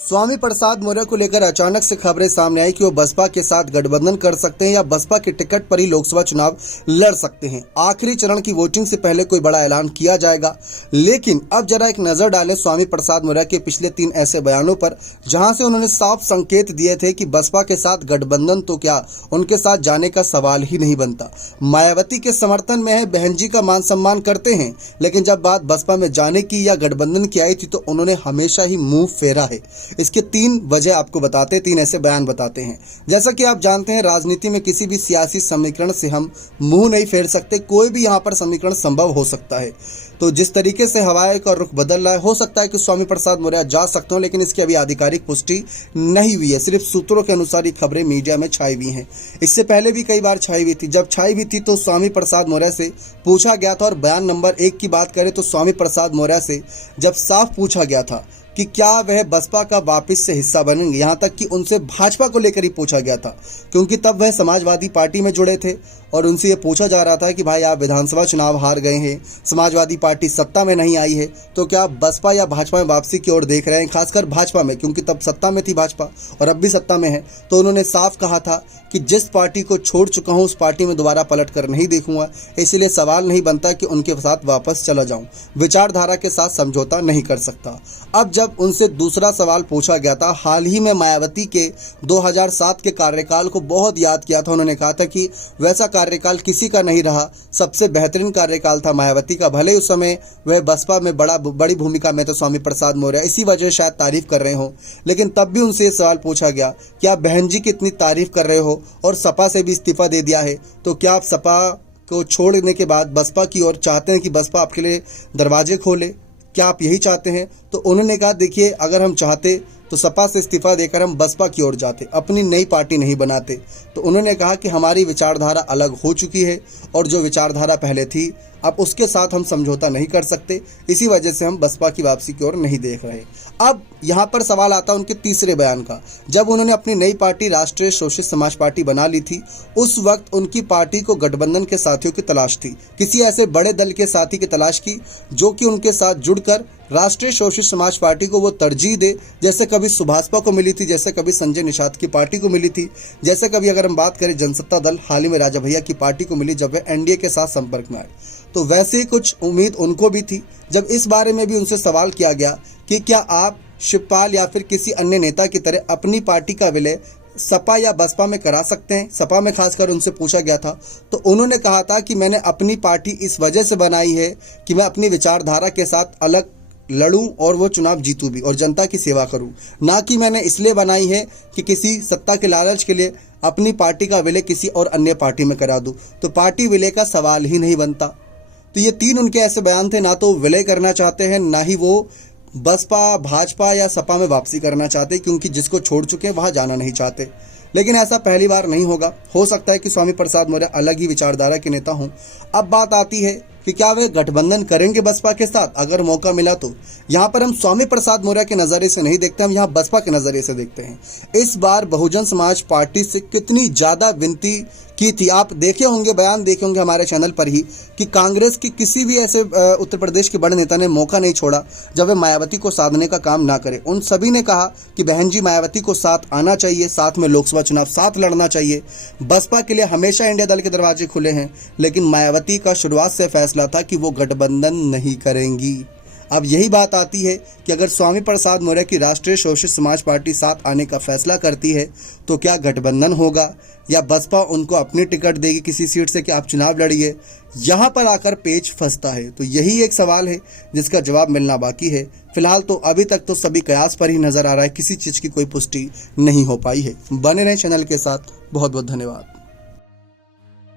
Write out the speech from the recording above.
स्वामी प्रसाद मौर्य को लेकर अचानक से खबरें सामने आई कि वो बसपा के साथ गठबंधन कर सकते हैं या बसपा के टिकट पर ही लोकसभा चुनाव लड़ सकते हैं। आखिरी चरण की वोटिंग से पहले कोई बड़ा ऐलान किया जाएगा, लेकिन अब जरा एक नजर डालें स्वामी प्रसाद मौर्य के पिछले 3 ऐसे बयानों पर जहां से उन्होंने साफ संकेत दिए थे कि बसपा के साथ गठबंधन तो क्या, उनके साथ जाने का सवाल ही नहीं बनता। मायावती के समर्थन में है, बहन जी का मान सम्मान करते हैं, लेकिन जब बात बसपा में जाने की या गठबंधन की आई थी तो उन्होंने हमेशा ही मुंह फेरा है। इसके 3 वजह आपको बताते हैं, 3 ऐसे बयान बताते हैं। जैसा कि आप जानते हैं, राजनीति में किसी भी सियासी समीकरण से हम मुंह नहीं फेर सकते। कोई भी यहाँ पर समीकरण संभव हो सकता है। तो जिस तरीके से हवाएं का रुख बदल रहा है, हो सकता है कि स्वामी प्रसाद मौर्य जा सकते हो, लेकिन इसकी अभी आधिकारिक पुष्टि नहीं हुई है। सिर्फ सूत्रों के अनुसार ये खबरें मीडिया में छाई हुई हैं। इससे पहले भी कई बार छाई हुई थी। जब छाई हुई थी तो स्वामी प्रसाद मौर्य से पूछा गया था, और बयान नंबर 1 की बात करें तो स्वामी प्रसाद मौर्य से जब साफ पूछा गया था कि क्या वह बसपा का वापस से हिस्सा बनेंगे, यहाँ तक कि उनसे भाजपा को लेकर ही पूछा गया था, क्योंकि तब वह समाजवादी पार्टी में जुड़े थे और उनसे ये पूछा जा रहा था कि भाई आप विधानसभा चुनाव हार गए हैं, समाजवादी पार्टी सत्ता में नहीं आई है, तो क्या आप बसपा या भाजपा में वापसी की ओर देख रहे हैं, खासकर भाजपा में, क्योंकि तब सत्ता में थी भाजपा और अब भी सत्ता में है। तो उन्होंने साफ कहा था कि जिस पार्टी को छोड़ चुका हूँ उस पार्टी में दोबारा पलट कर नहीं देखूंगा, इसलिए सवाल नहीं बनता कि उनके साथ वापस चला जाऊं, विचारधारा के साथ समझौता नहीं कर सकता। अब जब उनसे दूसरा सवाल पूछा गया था, हाल ही में मायावती के 2007 के कार्यकाल को बहुत याद किया था। उन्होंने कहा था कि वैसा कार्यकाल किसी का नहीं रहा, सबसे बेहतरीन कार्यकाल था मायावती का। भले उस समय वह बसपा में बड़ी भूमिका में थे स्वामी प्रसाद मौर्य, इसी वजह शायद तारीफ कर रहे हो, लेकिन तब भी उनसे ये सवाल पूछा गया कि आप बहन जी की इतनी तारीफ कर रहे हो और सपा से भी इस्तीफा दे दिया है, तो क्या आप सपा को छोड़ने के बाद बसपा की ओर चाहते हैं कि बसपा आपके लिए दरवाजे खोले? क्या आप यही चाहते हैं? तो उन्होंने कहा, देखिए, अगर हम चाहते तो सपा से इस्तीफा देकर हम बसपा की ओर जाते, अपनी नई पार्टी नहीं बनाते। तो उन्होंने कहा कि हमारी विचारधारा अलग हो चुकी है और जो विचारधारा पहले थी अब उसके साथ हम समझौता नहीं कर सकते, इसी वजह से हम बसपा की वापसी की ओर नहीं देख रहे। अब यहाँ पर सवाल आता है उनके तीसरे बयान का। जब उन्होंने अपनी नई पार्टी राष्ट्रीय सोशलिस्ट समाज पार्टी बना ली थी, उस वक्त उनकी पार्टी को गठबंधन के साथियों की तलाश थी, किसी ऐसे बड़े दल के साथी की तलाश की जो कि उनके साथ जुड़कर राष्ट्रीय सोशलिस्ट समाज पार्टी को वो तरजीह दे, जैसे कभी सुभाषपा को मिली थी, जैसे कभी संजय निषाद की पार्टी को मिली थी, जैसे कभी अगर हम बात करें जनसत्ता दल हाल ही में राजा भैया की पार्टी को मिली जब वे एनडीए के साथ संपर्क में आए। तो वैसे ही कुछ उम्मीद उनको भी थी। जब इस बारे में भी उनसे सवाल किया गया कि क्या आप शिवपाल या फिर किसी अन्य नेता की तरह अपनी पार्टी का विलय सपा या बसपा में करा सकते हैं, सपा में खासकर उनसे पूछा गया था, तो उन्होंने कहा था कि मैंने अपनी पार्टी इस वजह से बनाई है कि मैं अपनी विचारधारा के साथ अलग लड़ूं और वो चुनाव जीतूं भी और जनता की सेवा करूं, ना कि मैंने इसलिए बनाई है कि किसी सत्ता के लालच के लिए अपनी पार्टी का विलय किसी और अन्य पार्टी में करा दूं। तो पार्टी विलय का सवाल ही नहीं बनता। तो ये 3 उनके ऐसे बयान थे, ना तो विलय करना चाहते हैं, ना ही वो बसपा, भाजपा या सपा में वापसी करना चाहते, क्योंकि जिसको छोड़ चुके हैं वहां जाना नहीं चाहते। लेकिन ऐसा पहली बार नहीं होगा, हो सकता है कि स्वामी प्रसाद मौर्य अलग ही विचारधारा के नेता हों। अब बात आती है कि क्या वे गठबंधन करेंगे बसपा के साथ अगर मौका मिला तो। यहाँ पर हम स्वामी प्रसाद मौर्य के नज़रिए से नहीं देखते, हम यहाँ बसपा के नज़रिए से देखते हैं। इस बार बहुजन समाज पार्टी से कितनी ज़्यादा विनती की थी, आप देखे होंगे, बयान देखे होंगे हमारे चैनल पर ही, कि कांग्रेस की किसी भी ऐसे उत्तर प्रदेश के बड़े नेता ने मौका नहीं छोड़ा जब वे मायावती को साधने का काम ना करे। उन सभी ने कहा कि बहन जी मायावती को साथ आना चाहिए, साथ में लोकसभा चुनाव साथ लड़ना चाहिए। बसपा के लिए हमेशा इंडिया दल के दरवाजे खुले हैं, लेकिन मायावती का शुरुआत से फैसला था कि वो गठबंधन नहीं करेंगी। अब यही बात आती है कि अगर स्वामी प्रसाद मौर्य की राष्ट्रीय सोशलिस्ट समाज पार्टी साथ आने का फैसला करती है तो क्या गठबंधन होगा या बसपा उनको अपनी टिकट देगी किसी सीट से कि आप चुनाव लड़िए? यहाँ पर आकर पेच फंसता है। तो यही एक सवाल है जिसका जवाब मिलना बाकी है। फिलहाल तो अभी तक तो सभी कयास पर ही नजर आ रहा है, किसी चीज़ की कोई पुष्टि नहीं हो पाई है। बने रहें चैनल के साथ। बहुत बहुत धन्यवाद।